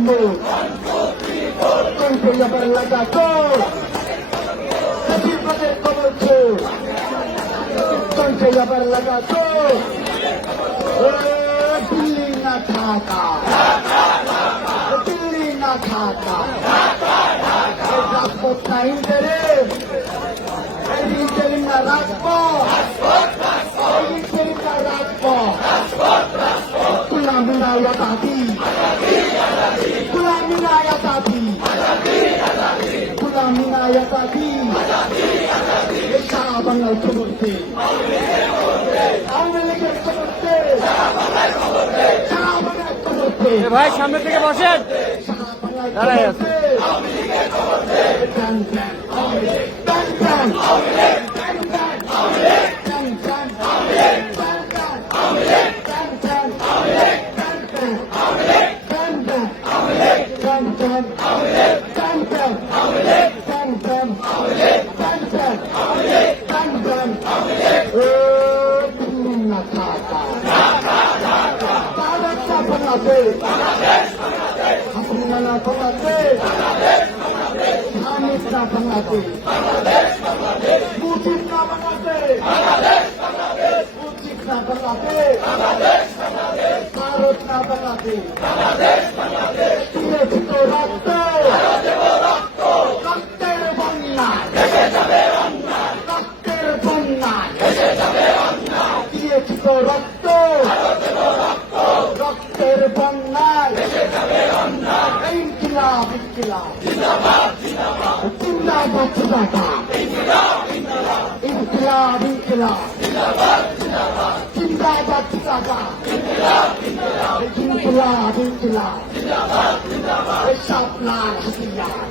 নম্বর চলছে আবার লাগা চোর সচিবের খবর চোর চলছে আবার লাগা চোর দিল্লি না ঢাকা দিল্লি না ঢাকা রাজপথ না ইন্টারে ইন্টারি না রাজপথ ইন্টারি না রাজপথ गुलामी आजादी गुलामी आजादी गुलामी आजादी সারা বাংলার খবর দে আওয়ামী লীগের খবর দে সারা বাংলার খবর দে ভাই সামনে থেকে বসেন সারা বাংলার দাঁড়ায় আছে খবর দে টান টান টান টান টান টান টান ভারত না বাংলাদেশ রক্ত রক্তের বন্যা রক্তের বন্যা দিয়েছি তো রক্ত রক্তের বন্যায় ইনকিলাব ইনকিলাব জিন্দাবাদ জিন্দাবাদ ইনকিলাব ইনকিলাব জিন্দাবাদ জিন্দাবাদ ইনকিলাব ইনকিলাব শাপলার হাতিয়ার